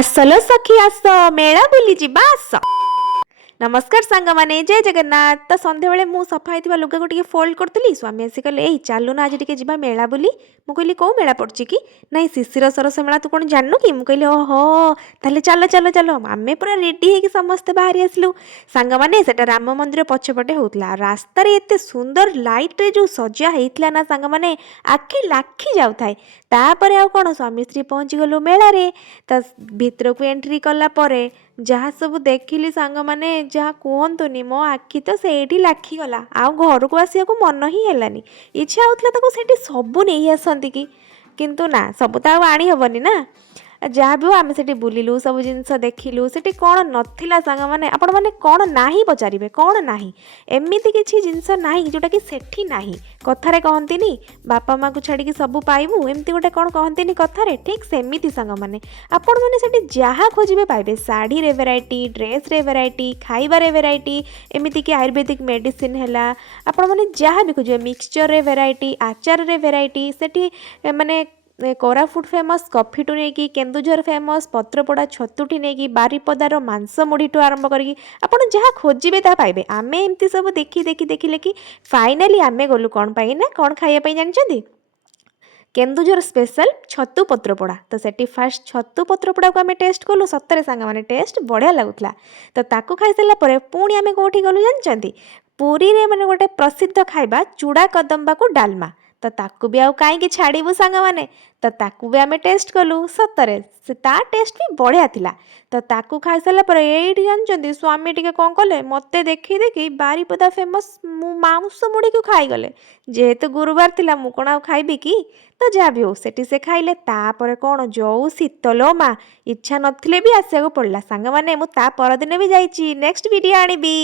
ଆସଲ ସଖୀ ଆସ ମେଳା ବୁଲି ଯିବା ଆସ। नमस्कार सांग माने जय जगन्नाथ। तो संध्या बेले मु सफा होइतिबा लुगा को टिके फोल्ड करतली स्वामी आसी कहले एई चालू ना आज टिके जिबा मेला बुली। मु कहली को मेला पड़ची कि नाही शिशिर सरस मेला तू कोन जाननु कि मु कहली ओहो ताले चलो चलो चलो आमे पूरा रेडी हेकी समस्त बाहरी आसलु सांग माने सेटा राम मंदिर पछपटे होतला रास्ता रे एते सुंदर लाइट रे जो सजा हेतला ना सांग माने आखि लाखी जाउ थाए तापरे आ कोन स्वामी श्री पहुंची गलु मेला रे त भीतर को एंट्री कला परे जहाँ सब देखिली सांग माने जहाँ कहतुनि मो आखि तो से लाखीगला आउ घर को आसिया को मन ही हेलानी इच्छा होता से सबू नहीं आसती किंतु ना सब तो आनी हेनी ना जहाँ भी हो आम से बुलिलु सब जिनस देखिलु से कौन नथिला सांग माने आपण मैंने कौन नाही पचारे कौन नाही एमती किसी जिनस ना जोटा कि सेठी नाही कथारे कहती बापा माँ को छाड़ी सब पाइबू एमती गोटे कौन कहती कथारे ठीक सेमती सांग माने आपण मैंने से जहाँ खोजे पाइबे शाढ़ी रे वेराइटी ड्रेस रे वेराइटी खाइबारे वेराइटी एमती कि आयुर्वेदिक मेडिसिन है आपण मैंने जहाँ भी खोजे मिक्सचर रे वेराइटी आचार रे वेराइटी सेठी माने कोरापुट फेमस कफी टू नहीं कि केन्दुझर फेमस पत्रपोड़ा छतुटी नहीं कि बारिपदार मांस मुढ़ी टू आरंभ करके आपड़ जहाँ खोजे ता पाइबे आमे एमती सब देखी देखी देखिले कि फाइनाली आमे गलु कौन पाई ना कौन खाइबा जानछंती केन्दुझर स्पेशल छतु पत्रपोड़ा तो सेठी फास्ट छतु पत्रपोड़ा को आम टेस्ट कलु सतरे सांग माने टेस्ट बढ़िया लगुला तो ताकू खाई सारा पर पुणी आम कौटी गलु जानछंती पुरी रे माने गोटे प्रसिद्ध खाइबा चूड़ा कदम्बा को डालमा तो ताकू भी आउ कहीं छाड़बू सांग माने तो ताकू भी आम टेस्ट कलु सतरे से ता टेस्ट भी बढ़िया थिला तो ताकू खाई सारा पर एठी जानछंती स्वामी टिके कौन कले मते देखी देखी बारिपदा फेमस मु मांस मुड़ी को खाई गले जेहेतु गुरुवार थिला मु कोन आउ खाइबी कि तो जहाँ भी हो सेठी से खाइले तापर कौन जो शीतल माँ इच्छा नथिले भी आसिया को पड़ला सांग माने मु ता परदिन भी जाइछि नेक्स्ट वीडियो आनिबी।